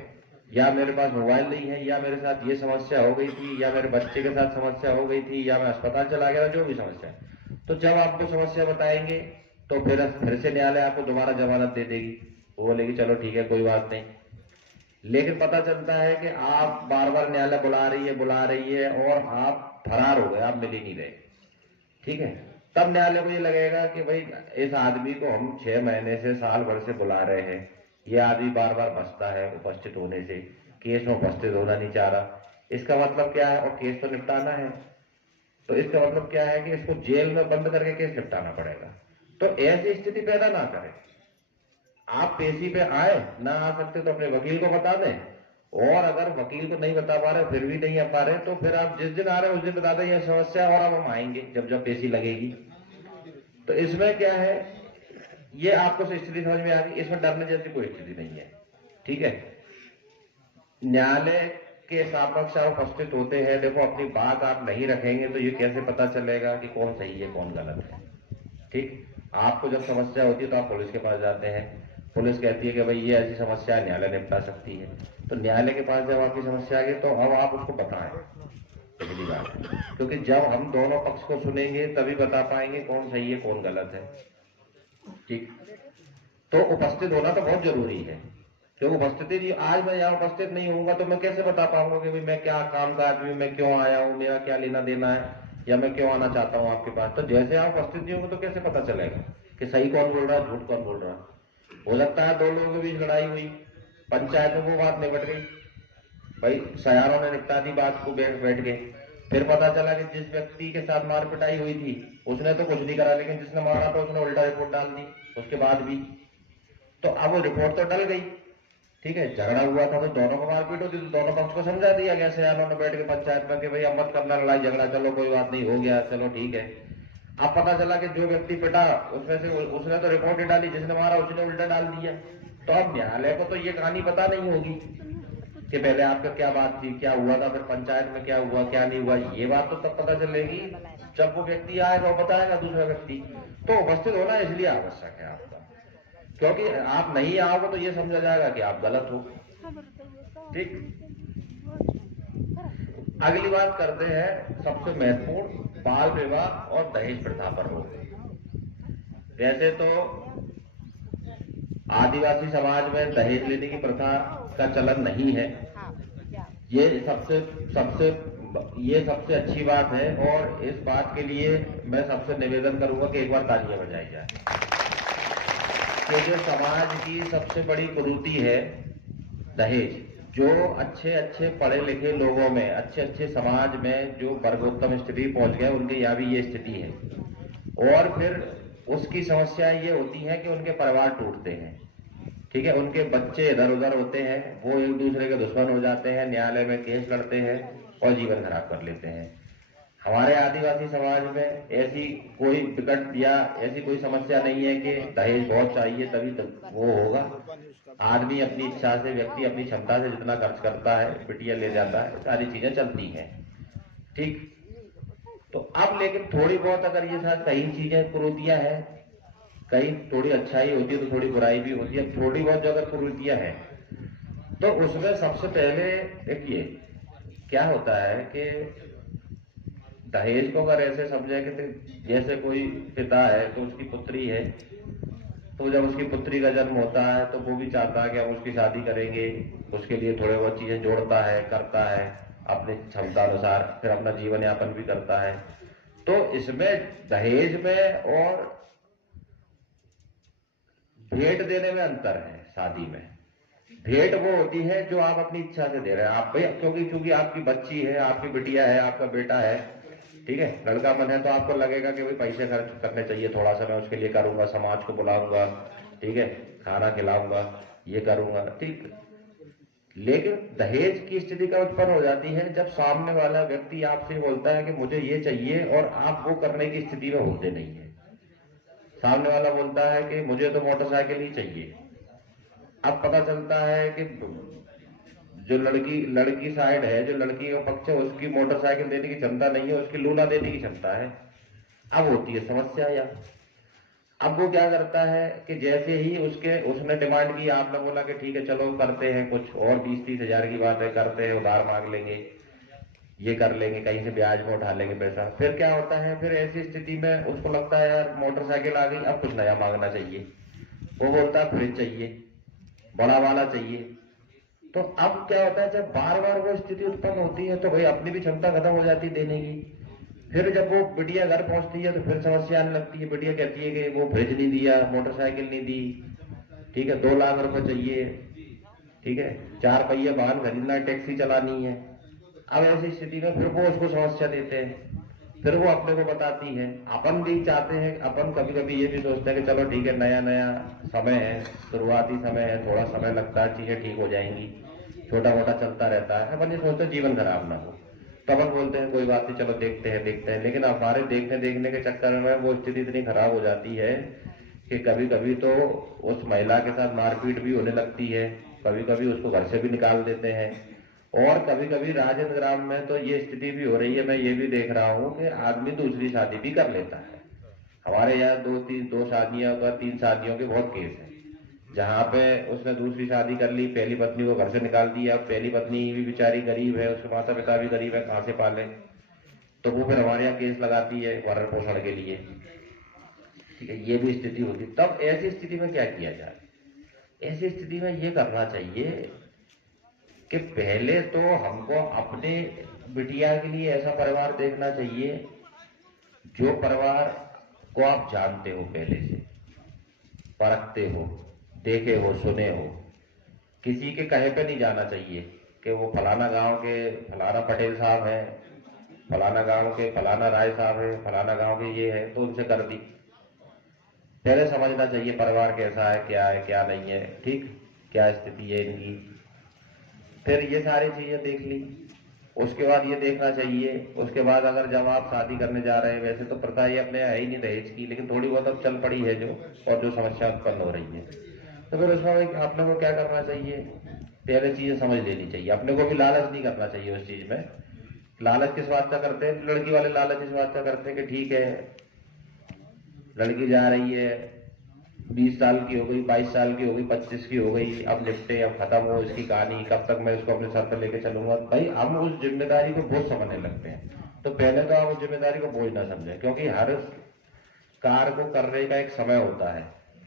या मेरे पास मोबाइल नहीं है, या मेरे साथ ये समस्या हो गई थी, या मेरे बच्चे के साथ समस्या हो गई थी, या मैं अस्पताल चला गया था, जो भी समस्या है। तो जब आपको समस्या बताएंगे तो फिर से न्यायालय आपको दोबारा जमानत दे देगी, वो बोलेगी चलो ठीक है कोई बात नहीं। लेकिन पता चलता है कि आप बार बार न्यायालय बुला रही है और आप फरार हो गए, आप मिल ही नहीं रहे, ठीक है। तब न्यायालय को ये लगेगा कि भाई इस आदमी को हम 6 महीने से साल भर से बुला रहे हैं, ये आदमी बार बार बचता है उपस्थित होने से, केस में उपस्थित होना नहीं चाह रहा, इसका मतलब क्या है, और केस तो निपटाना है, तो इसका मतलब क्या है कि इसको जेल में बंद करके केस निपटाना पड़ेगा। तो ऐसी स्थिति पैदा ना करें। आप पेशी पे आए ना आ सकते तो अपने वकील को बता दें, और अगर वकील को नहीं बता पा रहे फिर भी नहीं आ पा रहे तो फिर आप जिस दिन आ रहे हैं उस दिन बता दें यह समस्या, और अब हम आएंगे जब पेशी लगेगी। तो इसमें क्या है, ये आपको स्थिति समझ में आ गई, इसमें डरने जैसी कोई स्थिति नहीं है, ठीक है। न्यायालय के सापेक्ष आप उपस्थित होते हैं, देखो अपनी बात आप नहीं रखेंगे तो ये कैसे पता चलेगा कि कौन सही है कौन गलत है, ठीक। आपको जब समस्या होती है तो आप पुलिस के पास जाते हैं, पुलिस कहती है कि भाई ये ऐसी समस्या है, न्यायालय निपटा सकती है। तो न्यायालय के पास जब आपकी समस्या आ गई तो अब आप उसको बताएं, पहली बात, क्योंकि जब हम दोनों पक्ष को सुनेंगे तभी बता पाएंगे कौन सही है कौन गलत है, ठीक। तो उपस्थित होना तो बहुत जरूरी है, क्योंकि उपस्थिति आज मैं यहाँ उपस्थित नहीं होऊंगा तो मैं कैसे बता पाऊंगा कि भाई मैं क्या काम का आदमी, मैं क्यों आया हूँ, मेरा क्या लेना देना है, या मैं क्यों आना चाहता हूँ आपके पास। तो जैसे आप उपस्थित नहीं होंगे तो कैसे पता चलेगा कि सही कौन बोल रहा है झूठ कौन बोल रहा है। हो सकता है 2 लोगों के बीच लड़ाई हुई, पंचायत में वो बात निपट गई, भाई सयारों ने निपटा दी बात को बैठ गए, फिर पता चला कि जिस व्यक्ति के साथ मार पिटाई हुई थी उसने तो कुछ नहीं करा, लेकिन जिसने मारा था उसने उल्टा रिपोर्ट डाल दी उसके बाद भी। तो अब वो रिपोर्ट तो डल गई, ठीक है, झगड़ा हुआ था तो दोनों को मारपीट होती, तो दोनों पक्ष को समझा दिया गया सयानों ने बैठ के पंचायत में कि भाई अब मत करना लड़ाई झगड़ा, चलो कोई बात नहीं, हो गया, चलो ठीक है। अब पता चला कि जो व्यक्ति पिटा उसमें से उसने तो रिपोर्ट ही डाली, जिसने मारा उसने उल्टा डाल दिया। तो अब न्यायालय को तो ये कहानी पता नहीं होगी कि पहले आपका क्या बात थी, क्या हुआ था, फिर पंचायत में क्या हुआ क्या नहीं हुआ, ये बात तो तब पता चलेगी जब वो व्यक्ति आएगा और बताएगा दूसरा व्यक्ति। तो उपस्थित होना इसलिए आवश्यक है आपका, क्योंकि आप नहीं आओगे तो ये समझा जाएगा कि आप गलत हो, ठीक। अगली बात करते हैं सबसे महत्वपूर्ण बाल विवाह और दहेज प्रथा पर रोक। वैसे तो आदिवासी समाज में दहेज लेने की प्रथा का चलन नहीं है, ये सबसे अच्छी बात है और इस बात के लिए मैं सबसे निवेदन करूंगा कि एक बार तालियां बजाई जाए। कि जो समाज की सबसे बड़ी कुरीति है दहेज, जो अच्छे अच्छे पढ़े लिखे लोगों में, अच्छे अच्छे समाज में जो वर्गोत्तम स्थिति पहुंच गए, उनके यहाँ भी ये स्थिति है। और फिर उसकी समस्याएं ये होती है कि उनके परिवार टूटते हैं, ठीक है, उनके बच्चे इधर उधर होते हैं, वो एक दूसरे के दुश्मन हो जाते हैं, न्यायालय में केस लड़ते हैं और जीवन खराब कर लेते हैं। हमारे आदिवासी समाज में ऐसी कोई विकट या ऐसी कोई समस्या नहीं है कि दहेज बहुत चाहिए तभी तक वो होगा। आदमी अपनी इच्छा से, व्यक्ति अपनी क्षमता से जितना खर्च करता है, बिटिया ले जाता है, सारी चीजें चलती हैं, ठीक। तो अब लेकिन थोड़ी बहुत अगर ये साथ कई चीजें कुरीतियां हैं, कहीं थोड़ी अच्छाई होती है तो थोड़ी बुराई भी होती है, थोड़ी बहुत जो अगर कुरीतियां हैं तो उसमें सबसे पहले देखिए क्या होता है कि दहेज को अगर ऐसे समझे कि जैसे कोई पिता है तो उसकी पुत्री है, तो जब उसकी पुत्री का जन्म होता है तो वो भी चाहता है कि हम उसकी शादी करेंगे, उसके लिए थोड़े बहुत चीजें जोड़ता है, करता है अपनी क्षमता अनुसार, फिर अपना जीवन यापन भी करता है। तो इसमें दहेज में और भेंट देने में अंतर है। शादी में भेंट वो होती है जो आप अपनी इच्छा से दे रहे हैं, आप क्योंकि आपकी बच्ची है, आपकी बिटिया है, आपका बेटा है, ठीक है, लड़का मन है तो आपको लगेगा कि भाई पैसे खर्च करने चाहिए, थोड़ा सा मैं उसके लिए करूंगा, समाज को बुलाऊंगा, ठीक है, खाना खिलाऊंगा, ये करूंगा, ठीक। लेकिन दहेज की स्थिति का उत्पन्न हो जाती है जब सामने वाला व्यक्ति आपसे बोलता है कि मुझे ये चाहिए और आप वो करने की स्थिति में होते नहीं है। सामने वाला बोलता है कि मुझे तो मोटरसाइकिल ही चाहिए। अब पता चलता है कि जो लड़की साइड है, जो लड़की का पक्ष है, उसकी मोटरसाइकिल देने की क्षमता नहीं है, उसकी लूना देने की क्षमता है। अब होती है समस्या। या अब वो क्या करता है कि जैसे ही उसने डिमांड की, आपने बोला कि ठीक है चलो करते हैं कुछ और 20-30 हजार की बात है, करते हैं, उधार मांग लेंगे, ये कर लेंगे, कहीं से ब्याज में उठा लेंगे पैसा। फिर क्या होता है, फिर ऐसी स्थिति में उसको लगता है यार मोटरसाइकिल आ गई, अब कुछ नया मांगना चाहिए। वो बोलता है फ्रिज चाहिए, बड़ा वाला चाहिए। तो अब क्या होता है, जब बार बार वो स्थिति उत्पन्न होती है तो भाई अपनी भी क्षमता खत्म हो जाती है देने की। फिर जब वो बिटिया घर पहुंचती है तो फिर समस्या आने लगती है। बिटिया कहती है कि वो फ्रिज नहीं दिया, मोटरसाइकिल नहीं दी, ठीक है, 2 लाख रुपए चाहिए, ठीक है, 4 पहिया वाहन खरीदना है, टैक्सी चलानी है। अब ऐसी स्थिति में फिर वो उसको समस्या देते हैं, फिर वो अपने को बताती है। अपन भी चाहते हैं, अपन कभी कभी ये भी सोचते हैं कि चलो ठीक है, नया नया समय है, शुरुआती समय है, थोड़ा समय लगता है, चीजें ठीक हो जाएंगी, छोटा मोटा चलता रहता है। अपन ये सोचते हैं जीवन खराब ना हो, तो अपन बोलते हैं कोई बात नहीं, चलो देखते हैं। लेकिन हमारे देखने के चक्कर में वो स्थिति इतनी खराब हो जाती है कि कभी कभी तो उस महिला के साथ मारपीट भी होने लगती है, कभी कभी उसको घर से भी निकाल देते हैं। और कभी कभी राजेंद्र ग्राम में तो ये स्थिति भी हो रही है, मैं ये भी देख रहा हूं कि आदमी दूसरी शादी भी कर लेता है। हमारे यहाँ 2 शादियों का 3 शादियों के बहुत केस है, जहाँ पे उसने दूसरी शादी कर ली, पहली पत्नी को घर से निकाल दिया। पहली पत्नी भी बेचारी गरीब है, उसके माता पिता भी गरीब है, कहाँ से पाले, तो वो फिर हमारे यहाँ केस लगाती है भरण पोषण के लिए, ठीक है, ये भी स्थिति होती। तब ऐसी स्थिति में क्या किया जाए? ऐसी स्थिति में ये करना चाहिए कि पहले तो हमको अपने बिटिया के लिए ऐसा परिवार देखना चाहिए जो परिवार को आप जानते हो, पहले से परखते हो, देखे हो, सुने हो। किसी के कहे पे नहीं जाना चाहिए कि वो फलाना गांव के फलाना पटेल साहब हैं, फलाना गांव के फलाना राय साहब है, फलाना गांव के ये है, तो उनसे कर दी। पहले समझना चाहिए परिवार कैसा है, क्या नहीं है, ठीक, क्या स्थिति है इनकी। फिर ये सारी चीजें देख ली, उसके बाद ये देखना चाहिए, उसके बाद अगर जब आप शादी करने जा रहे हैं, वैसे तो प्रथा ये अपने है ही नहीं दहेज की, लेकिन थोड़ी बहुत अब चल पड़ी है जो, और जो समस्या उत्पन्न हो रही है, तो फिर उसमें अपने को क्या करना चाहिए, पहले चीजें समझ लेनी चाहिए। अपने को भी लालच नहीं करना चाहिए उस चीज में। लालच किस बात का करते हैं? लड़की वाले लालच इस बात का करते हैं कि ठीक है लड़की जा रही है, 20 साल की हो गई, 22 साल की हो गई, 25 की हो गई, अब निपटे, अब खत्म हो इसकी कहानी, कब तक मैं इसको अपने सर पर लेके चलूंगा। भाई हम उस जिम्मेदारी को बोझ समझने लगते हैं। तो पहले तो आप उस जिम्मेदारी को बोझ ना समझें, क्योंकि हर कार्य को करने का एक समय होता है।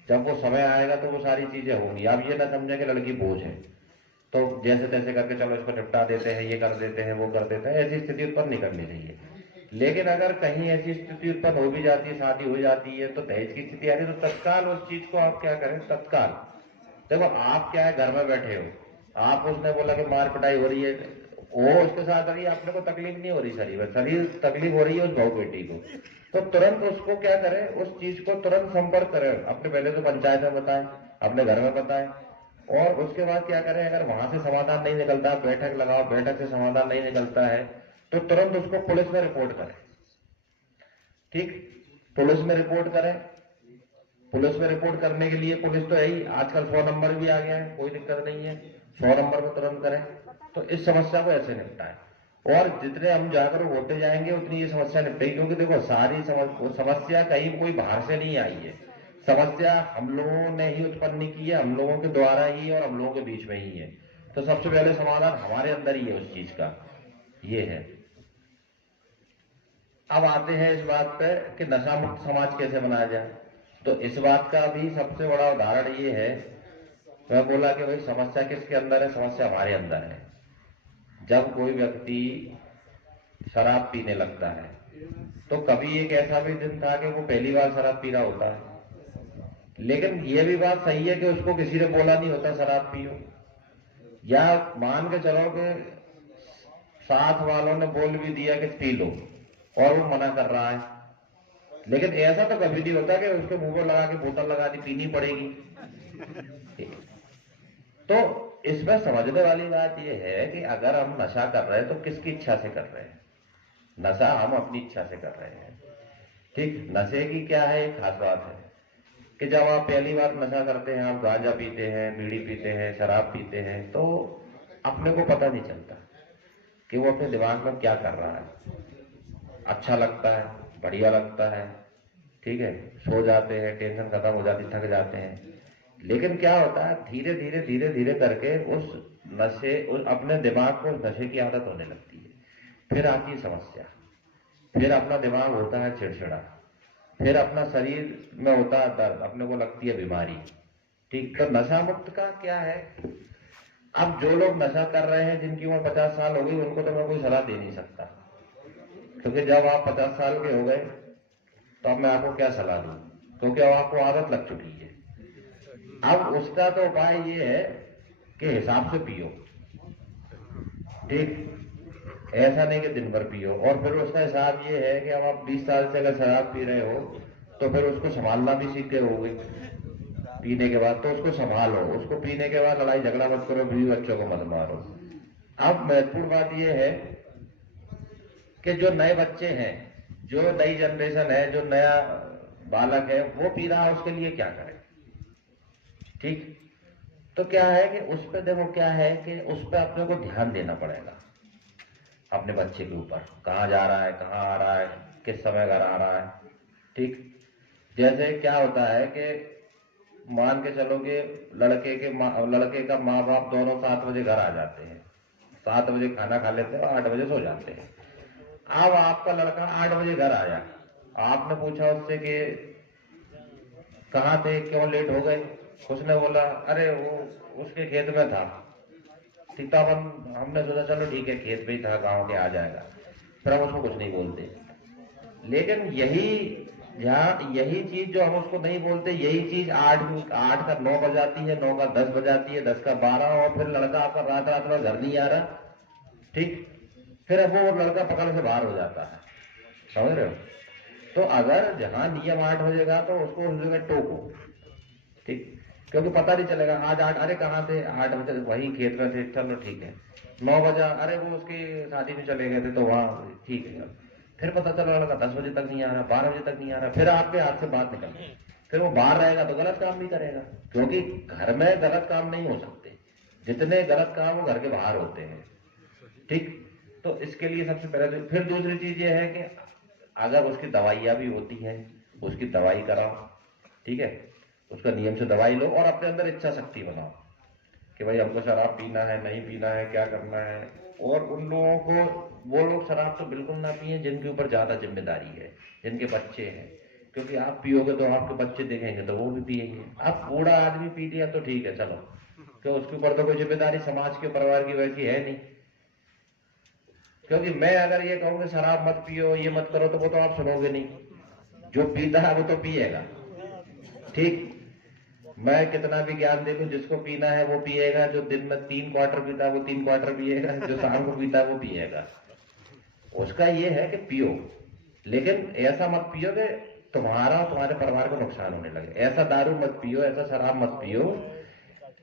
जब वो समय आएगा तो वो सारी चीजें होंगी। आप ये ना समझें कि लड़की बोझ है तो जैसे तैसे करके चलो इसको निपटा देते हैं, ये कर देते हैं, वो कर देते हैं, ऐसी स्थिति उत्पन्न नहीं करनी चाहिए। लेकिन अगर कहीं ऐसी स्थिति उत्पन्न हो भी जाती है, शादी हो जाती है, तो दहेज की स्थिति आ रही है, तो तत्काल उस चीज को आप क्या करें, तत्काल देखो। आप क्या है, घर में बैठे हो, आप उसने बोला कि मार पिटाई हो रही है, वो उसके साथ रही, अपने को तकलीफ नहीं हो रही, शरीर तकलीफ हो रही है उस बहू बेटी को, तो तुरंत उसको क्या करें, उस चीज को तुरंत संपर्क करें। अपने पहले तो पंचायत में बताएं, अपने घर में बताएं, और उसके बाद क्या करें, अगर वहां से समाधान नहीं निकलता, बैठक लगाओ, बैठक से समाधान नहीं निकलता है तो तुरंत उसको पुलिस में रिपोर्ट करें। ठीक, पुलिस में रिपोर्ट करें। पुलिस में रिपोर्ट करने के लिए पुलिस तो है ही, आजकल 100 नंबर भी आ गया है, कोई दिक्कत नहीं है, 100 नंबर पर तुरंत करें। तो इस समस्या को ऐसे निपटाएं, और जितने हम जाकर होते जाएंगे उतनी ये समस्या निपटेगी। क्योंकि देखो सारी समस्या कहीं कोई बाहर से नहीं आई है, समस्या हम लोगों ने ही उत्पन्न की है, हम लोगों के द्वारा ही और हम लोगों के बीच में ही है। तो सबसे पहले समाधान हमारे अंदर ही है उस चीज का, ये है। अब आते हैं इस बात पे कि नशा मुक्त समाज कैसे बनाया जाए। तो इस बात का भी सबसे बड़ा उदाहरण ये है, मैं बोला कि भाई समस्या किसके अंदर है, समस्या हमारे अंदर है। जब कोई व्यक्ति शराब पीने लगता है, तो कभी एक ऐसा भी दिन था कि वो पहली बार शराब पी रहा होता है, लेकिन ये भी बात सही है कि उसको किसी ने बोला नहीं होता शराब पियो, या मान के चलो कि साथ वालों ने बोल भी दिया कि पी लो और वो मना कर रहा है, लेकिन ऐसा तो कभी नहीं होता कि उसके मुंह पर लगा के बोतल लगा दी, पीनी पड़ेगी। तो इसमें समझने वाली बात यह है कि अगर हम नशा कर रहे हैं तो किसकी इच्छा से कर रहे हैं, नशा हम अपनी इच्छा से कर रहे हैं। ठीक, नशे की क्या है, एक खास बात है कि जब आप पहली बार नशा करते हैं, आप गांजा पीते हैं, बीड़ी पीते हैं, शराब पीते हैं, तो अपने को पता नहीं चलता कि वो अपने दिमाग में क्या कर रहा है। अच्छा लगता है, बढ़िया लगता है, ठीक है, सो जाते हैं, टेंशन खत्म हो जाती, थक जाते हैं। लेकिन क्या होता है, धीरे धीरे धीरे धीरे करके उस नशे, अपने दिमाग को नशे की आदत होने लगती है। फिर आती है समस्या, फिर अपना दिमाग होता है चिड़चिड़ा, फिर अपना शरीर में होता है दर्द, अपने को लगती है बीमारी। ठीक, तो नशा मुक्त का क्या है। अब जो लोग नशा कर रहे हैं, जिनकी उम्र 50 साल हो गई, उनको तो मैं कोई सलाह दे नहीं सकता, क्योंकि जब आप 50 साल के हो गए तो अब मैं आपको क्या सलाह दूं, क्योंकि अब आपको आदत लग चुकी है। अब उसका तो उपाय ये है कि हिसाब से पियो। ठीक, ऐसा नहीं कि दिन भर पियो। और फिर उसका हिसाब ये है कि अब आप 20 साल से अगर शराब पी रहे हो तो फिर उसको संभालना भी सीख गए होगे पीने के बाद, तो उसको संभालो, उसको पीने के बाद लड़ाई झगड़ा मत करो, बीवी बच्चों को मत मारो। अब महत्वपूर्ण बात यह है कि जो नए बच्चे हैं, जो नई जनरेशन है, जो नया बालक है, वो पी रहा है, उसके लिए क्या करें। ठीक, तो क्या है कि उस पर देखो, क्या है कि उस पर अपने को ध्यान देना पड़ेगा, अपने बच्चे के ऊपर, कहाँ जा रहा है, कहाँ आ रहा है, किस समय घर आ रहा है। ठीक, जैसे क्या होता है कि मान के चलो कि लड़के का माँ बाप दोनों 7 बजे घर आ जाते हैं, 7 बजे खाना खा लेते हैं और 8 बजे सो जाते हैं। अब आपका लड़का 8 बजे घर आया, आपने पूछा उससे कि कहाँ थे, क्यों लेट हो गए, उसने बोला अरे वो उसके खेत में था। ठीक था, हमने सोचा चलो ठीक है, खेत में ही था, गाँव के आ जाएगा, फिर हम उसको कुछ नहीं बोलते। लेकिन यही चीज जो हम उसको नहीं बोलते, यही चीज 8 का 9 बजाती है, 9 का 10 बजाती है, 10 का 12, और फिर लड़का आपका रात रात में घर नहीं आ रहा। ठीक, फिर अब वो लड़का पकड़ से बाहर हो जाता है, समझ रहे हो। तो अगर जहां नियम 8 बजेगा तो उसको उस जगह टोको। ठीक, क्योंकि पता नहीं चलेगा आज 8, अरे कहाँ थे, 8 बजे वही खेत में थे, चलो ठीक है। 9 बजा, अरे वो उसकी शादी में चले गए थे तो वहां, ठीक है। फिर पता चला लगा 10 बजे तक नहीं आ रहा, 12 बजे तक नहीं आ रहा, फिर आपके हाथ से बात निकल गई, फिर वो बाहर रहेगा तो गलत काम भी करेगा, क्योंकि घर में गलत काम नहीं हो सकते, जितने गलत काम वो घर के बाहर होते हैं। ठीक, तो इसके लिए सबसे पहले फिर दूसरी चीज ये है कि अगर उसकी दवाइयां भी होती हैं, उसकी दवाई कराओ, ठीक है। उसका नियम से दवाई लो और अपने अंदर इच्छा शक्ति बनाओ कि भाई हमको शराब पीना है, नहीं पीना है, क्या करना है। और उन लोगों को, वो लोग शराब तो बिल्कुल ना पिए जिनके ऊपर ज्यादा जिम्मेदारी है, जिनके बच्चे हैं, क्योंकि आप पियोगे तो आपके बच्चे देखेंगे तो वो भी पिएंगे। आप बूढ़ा आदमी पी लिया तो ठीक है, चलो, क्यों उसके ऊपर तो कोई जिम्मेदारी समाज के, परिवार की वैसी है नहीं। क्योंकि मैं अगर ये कहूँ कि शराब मत पियो, ये मत करो, तो वो तो आप सुनोगे नहीं। जो पीता है वो तो पिएगा, ठीक। मैं कितना भी ज्ञान दे दूं, जिसको पीना है वो पिएगा। जो दिन में 3 क्वार्टर पीता है वो 3 क्वार्टर पिएगा, जो शाम को पीता है वो पिएगा। उसका ये है कि पियो, लेकिन ऐसा मत पियो कि तुम्हारा और तुम्हारे परिवार को नुकसान होने लगे। ऐसा दारू मत पियो, ऐसा शराब मत पियो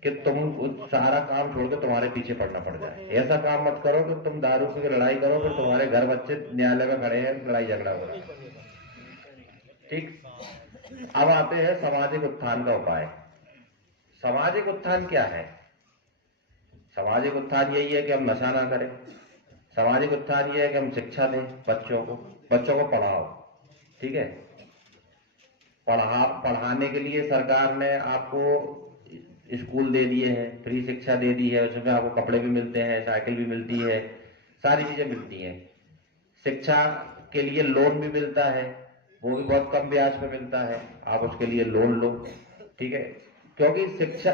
कि तुम सारा काम छोड़ के तुम्हारे पीछे पड़ना पड़ जाए। ऐसा काम मत करो कि तुम दारू की लड़ाई करो, फिर तुम्हारे घर बच्चे न्यायालय में खड़े हैं, लड़ाई झगड़ा हो रहा है, ठीक। अब आते हैं सामाजिक उत्थान का उपाय। सामाजिक उत्थान क्या है? सामाजिक उत्थान यही है कि हम नशा ना करें। सामाजिक उत्थान यह है कि हम शिक्षा दें बच्चों को पढ़ाओ, ठीक है। पढ़ाने के लिए सरकार ने आपको स्कूल दे दिए हैं, फ्री शिक्षा दे दी है, उसमें आपको कपड़े भी मिलते हैं, साइकिल भी मिलती है, सारी चीजें मिलती हैं। शिक्षा के लिए लोन भी मिलता है, वो भी बहुत कम ब्याज पे मिलता है, आप उसके लिए लोन लो, ठीक है। क्योंकि शिक्षा,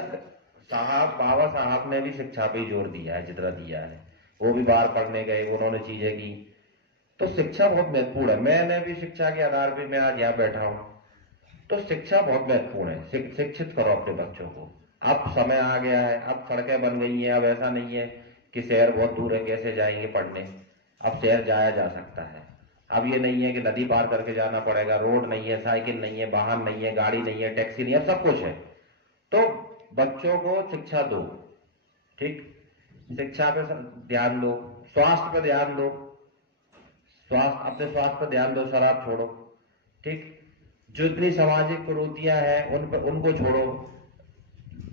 बाबा साहब ने भी शिक्षा पे जोर दिया है, जितना दिया है। वो भी बाहर पढ़ने गए, उन्होंने चीजें की, तो शिक्षा बहुत महत्वपूर्ण है। मैंने भी शिक्षा के आधार पर मैं आज यहाँ बैठा हूं, तो शिक्षा बहुत महत्वपूर्ण है। शिक्षित करो अपने बच्चों को। अब समय आ गया है, अब सड़कें बन गई हैं, अब ऐसा नहीं है कि शहर बहुत दूर है, कैसे जाएंगे पढ़ने। अब शहर जाया जा सकता है। अब ये नहीं है कि नदी पार करके जाना पड़ेगा, रोड नहीं है, साइकिल नहीं है, वाहन नहीं है, गाड़ी नहीं है, टैक्सी नहीं है, सब कुछ है। तो बच्चों को शिक्षा दो, ठीक। शिक्षा पे ध्यान दो, स्वास्थ्य पे ध्यान दो, अपने स्वास्थ्य पे ध्यान दो, शराब छोड़ो, ठीक। जो इतनी सामाजिक कुरीतियां हैं उनको छोड़ो।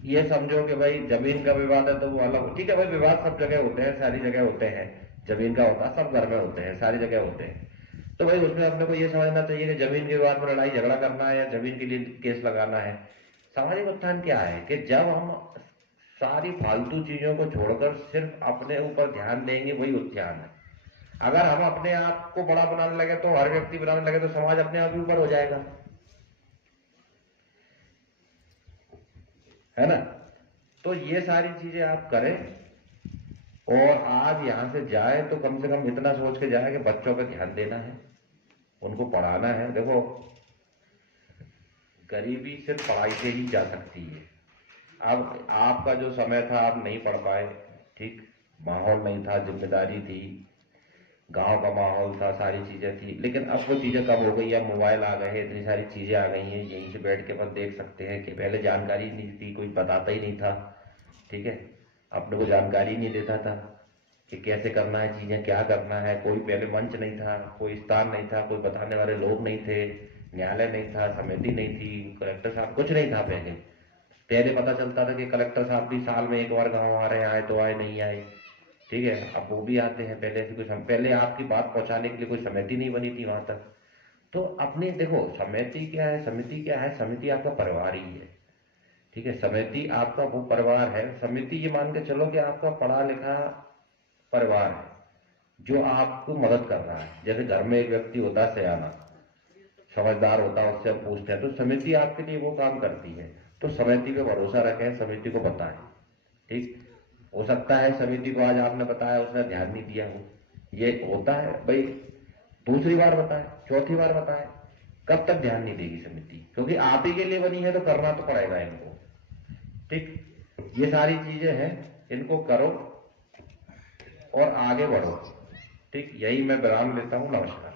ये समझो कि भाई जमीन का विवाद है तो वो अलग, ठीक है भाई, विवाद सब जगह होते हैं, सारी जगह होते हैं, जमीन का होता है, सब घर में होते हैं, सारी जगह होते हैं। तो भाई उसमें अपने को ये समझना चाहिए कि जमीन के विवाद पर लड़ाई झगड़ा करना है या जमीन के लिए केस लगाना है। सामाजिक उत्थान क्या है कि जब हम सारी फालतू चीजों को छोड़कर सिर्फ अपने ऊपर ध्यान देंगे, वही उत्थान है। अगर हम अपने आप को बड़ा बनाने लगे, तो हर व्यक्ति बनाने लगे, तो समाज अपने आप ही ऊपर हो जाएगा, है ना। तो ये सारी चीजें आप करें, और आज यहां से जाए तो कम से कम इतना सोच के जाए कि बच्चों पे ध्यान देना है, उनको पढ़ाना है। देखो, गरीबी सिर्फ पढ़ाई से ही जा सकती है। अब आपका जो समय था आप नहीं पढ़ पाए, ठीक, माहौल नहीं था, जिम्मेदारी थी, गांव का माहौल था, सारी चीजें थी, लेकिन अब वो चीजें कब हो गई है, मोबाइल आ गए हैं, इतनी सारी चीजें आ गई हैं, यहीं से बैठ के अपन देख सकते हैं कि पहले जानकारी नहीं थी, कोई बताता ही नहीं था, ठीक है। अपने को जानकारी नहीं देता था कि कैसे करना है चीजें, क्या करना है। कोई पहले मंच नहीं था, कोई स्थान नहीं था, कोई बताने वाले लोग नहीं थे, न्यायालय नहीं था, समिति नहीं थी, कलेक्टर साहब, कुछ नहीं था। पहले पता चलता था कि कलेक्टर साहब भी साल में एक बार गाँव आ रहे हैं, आए तो आए, नहीं आए, ठीक है। अब वो भी आते हैं, पहले आपकी बात पहुंचाने के लिए कोई समिति नहीं बनी थी वहां तक। तो अपनी देखो, समिति क्या है, समिति क्या है, समिति आपका परिवार ही है, ठीक है। समिति आपका वो परिवार है। समिति ये मान के चलो कि आपका पढ़ा लिखा परिवार है जो आपको मदद कर रहा है। जैसे घर में एक व्यक्ति होता है सयाना, समझदार होता है, उससे हम पूछते हैं, तो समिति आपके लिए वो काम करती है। तो समिति पे भरोसा रखें, समिति को बताएं, ठीक। हो सकता है समिति को आज आपने बताया, उसने ध्यान नहीं दिया हो, ये होता है भाई। दूसरी बार बताएं, चौथी बार बताएं, कब तक ध्यान नहीं देगी समिति? क्योंकि आप ही के लिए बनी है, तो करना तो पड़ेगा इनको, ठीक। ये सारी चीजें हैं, इनको करो और आगे बढ़ो, ठीक। यही मैं विराम लेता हूं। नमस्कार।